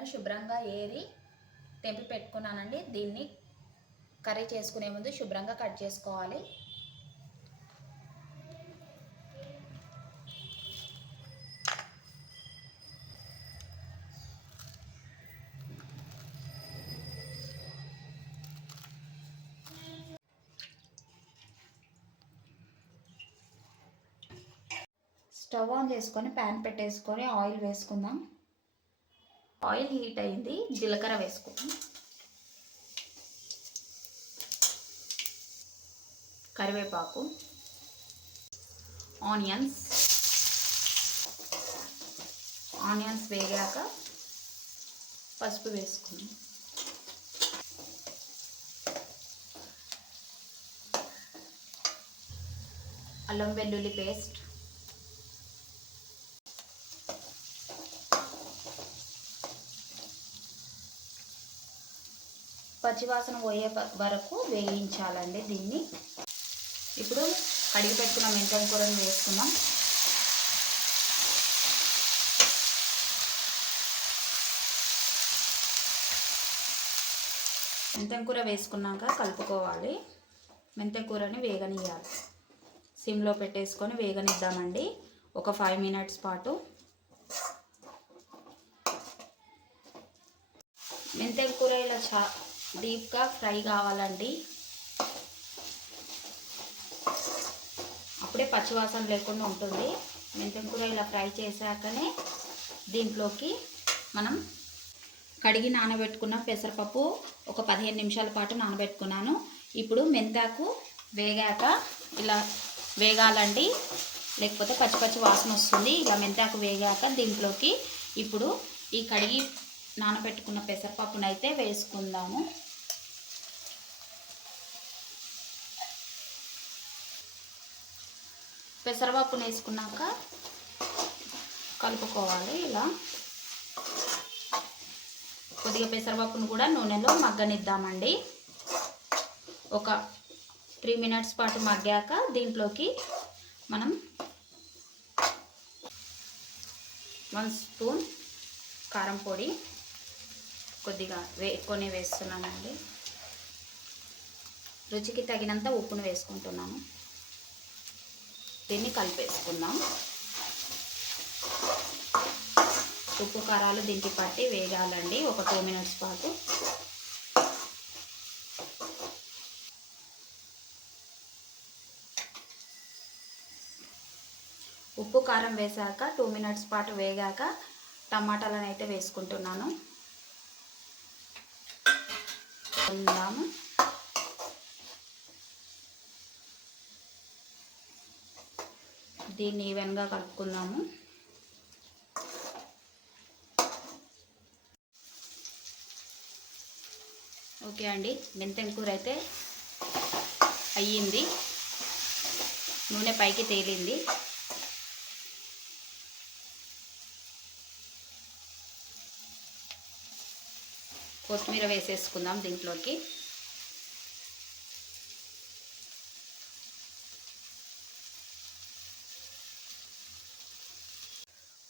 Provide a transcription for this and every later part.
మెంతులను శుభ్రంగా ఏరి తెంపి పెట్టుకున్నానండి. దీన్ని కర్రీ చేసుకునే ముందు శుభ్రంగా కట్ చేసుకోవాలి. స్టవ్ ఆన్ చేసుకొని ప్యాన్ పెట్టేసుకొని ఆయిల్ వేసుకుందాం. ఆయిల్ హీట్ అయింది, జీలకర్ర వేసుకుందాం, కరివేపాకు, ఆనియన్స్ వేగాక పసుపు వేసుకుందాం. అల్లం వెల్లుల్లి పేస్ట్, పచ్చివాసన పోయే వరకు వేయించాలండి దీన్ని. ఇప్పుడు కడిగి పెట్టుకున్న మెంతం కూరని వేసుకుందాం. మెంతం కూర వేసుకున్నాక కలుపుకోవాలి. మెంతం కూరని వేగనియాలి. సిమ్లో పెట్టేసుకొని వేగనిద్దామండి ఒక 5 మినిట్స్ పాటు. మెంతం కూర ఇలా డీప్గా ఫ్రై కావాలండి. అప్పుడే పచ్చివాసన లేకుండా ఉంటుంది. మెంతం కూర ఇలా ఫ్రై చేశాకనే దీంట్లోకి మనం కడిగి నానబెట్టుకున్న పెసరపప్పు ఒక 15 నిమిషాల పాటు నానబెట్టుకున్నాను. ఇప్పుడు మెంతాకు వేగాక ఇలా వేగాలండి, లేకపోతే పచ్చి వాసన వస్తుంది. ఇలా మెంతాకు వేగాక దీంట్లోకి ఇప్పుడు ఈ కడిగి నానబెట్టుకున్న పెసరపప్పునైతే వేసుకుందాము. పెసరపప్పును వేసుకున్నాక కలుపుకోవాలి. ఇలా కొద్దిగా పెసరపప్పును కూడా నూనెలో మగ్గనిద్దామండి. ఒక 3 మినిట్స్ పాటు మగ్గాక దీంట్లోకి మనం 1 స్పూన్ కారం పొడి, కొద్దిగా ఎక్కువనే వేస్తున్నానండి. రుచికి తగినంత ఉప్పును వేసుకుంటున్నాను. దీన్ని కలిపేసుకుందాం. ఉప్పు కారాలు దీనికి పట్టి వేగాలండి ఒక 2 మినిట్స్ పాటు. ఉప్పు కారం వేసాక 2 మినిట్స్ పాటు వేగాక టమాటాలను అయితే వేసుకుంటున్నాను. దీన్ని ఈవెన్గా కలుపుకుందాము. ఓకే అండి, మెంతం కూర అయితే అయ్యింది. నూనె పైకి తేలింది. కొత్తిమీర వేసేసుకుందాం దీంట్లోకి.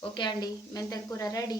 ఓకే అండి, మెంతం కూర రెడీ.